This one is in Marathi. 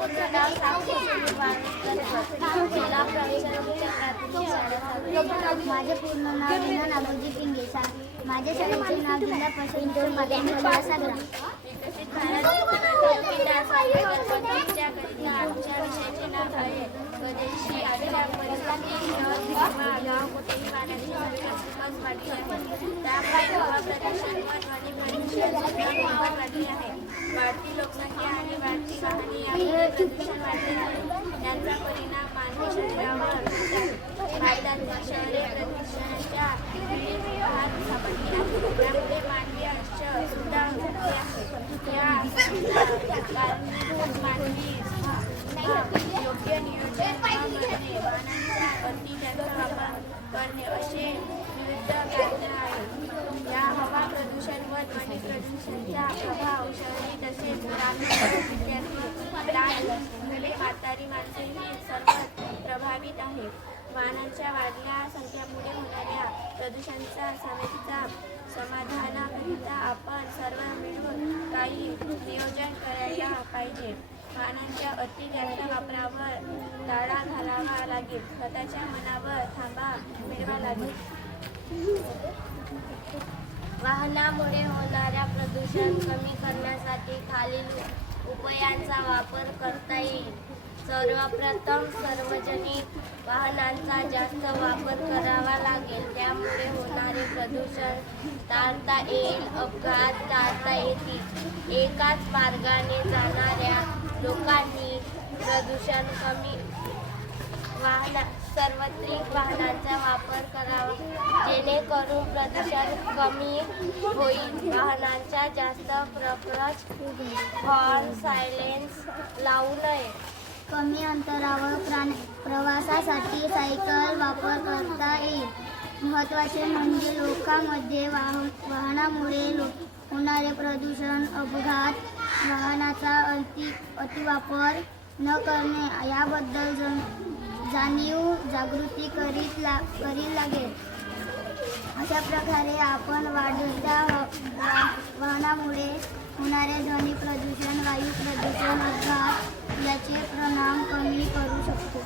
पूर्ण नाव साक्षी जिल्हा परिषदेच्या प्राथमिक शाळा. माझे पूर्ण नाव मीना नागोजी पिंगे. माझ्या शाळेचे नाव जिल्हा परिषद माध्यमिक शाळा सागरा. विकसित भारत विकासाच्या आमच्या विषयाचे नाव आहे स्वदेशी आदिवासी परिस्थिती गाव कुठेही पाण्याची समस्या वाढली आहे. त्यामुळे हवा प्रदूषण व ध्वनी प्रदूषण सुद्धा वाढली आहे. वाढती लोकसंख्या आणि वाढती वाहने यामुळे प्रदूषण वाढले आहे. याचा परिणाम मानवी शरीरावर होतात. भारतातील शहरे प्रदूषणाच्या विळख्यात सापडली आहेत. त्यामुळे मानवी आयुष्य सुद्धा घटले आहे. या कारणीभूत मानवी योग्य नियोजन न करणे, वाहनांचा अति जास्त वापर करणे असे विविध कारण आहेत. या हवा प्रदूषण व ध्वनी प्रदूषणाचा प्रभाव शहरी तसेच ग्रामीण विद्यार्थी म्हातारी माणसेही सर्वात प्रभावित आहेत. वाहनांच्या वाढल्या संख्येमुळे होणाऱ्या प्रदूषणाचा समस्येचा समाधानाकरिता आपण सर्व मिळून काही नियोजन करायला पाहिजे. वाहनांच्या अति जास्त वापरावर टाळा घालावा लागेल. स्वतःच्या मनावर थांबा मिळवा लागेल. वाहनामुळे होणाऱ्या प्रदूषण कमी करण्यासाठी खालील उपायांचा वापर करता येईल. सर्वप्रथम सार्वजनिक वाहनांचा जास्त वापर करावा लागेल. त्यामुळे होणारे प्रदूषण टाळता येईल. अपघात टाळता येतील. एकाच मार्गाने जाणाऱ्या लोकांनी प्रदूषण कमी सार्वत्रिक वाहनांचा वापर करावा जेणेकरून प्रदूषण कमी होईल. वाहनांचा जास्त हॉर्न सायलेन्स लावू नये. कमी अंतरावर प्रवासासाठी सायकल वापर करता येईल. महत्त्वाचे म्हणजे लोकांमध्ये वाहनामुळे होणारे प्रदूषण, अपघात, वाहनाचा अतिवापर न करणे याबद्दल जाणीव जागृती करील लागेल. अशा प्रकारे आपण वाढत्या वाहनामुळे होणारे ध्वनी प्रदूषण, वायू प्रदूषण, अपघात याचे परिणाम कमी करू शकतो.